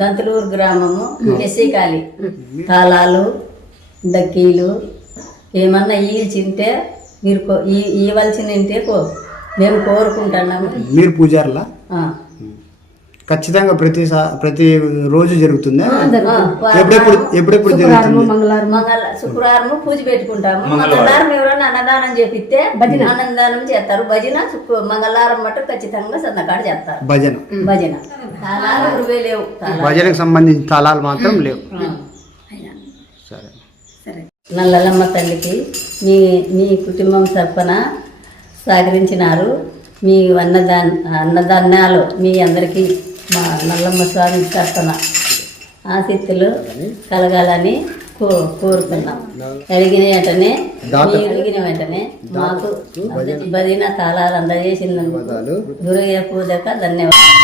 దంతులూరు గ్రామము ఎస్సీ కాలి తాళాలు డక్కీలు ఏమన్నా ఈల్చింటే మీరు ఇవ్వాల్సిన మేము కోరుకుంటున్నాము. మీరు పూజారులా? ఖచ్చితంగా ప్రతి రోజు జరుగుతుందా? ఎప్పుడెప్పుడు జరుగుతుంది? శుక్రవారం పూజ పెట్టుకుంటాము. మంగళవారం ఎవరైనా అన్నదానం చేపిస్తే అన్నదానం చేస్తారు. భజన మంగళవారం మటు ఖచ్చితంగా సన్నకాడ చేస్తారు. భజన తాళాలు గురువే లేవు. భజనకు సంబంధించిన తాళాలు మాత్రం లేవు. సరే. నల్లలమ్మ తల్లికి మీ కుటుంబం తరపున సహకరించినారు. మీ అన్నదానాలు మీ అందరికీ మా నల్లమ్మ స్వామి తరపున ఆసక్తులు కలగాలని కోరుకున్నాం. కలిగిన వెంటనే మాకు భజన తాళాలు అందజేసినందుకు గురుయ్య పూజక ధన్యవాదాలు.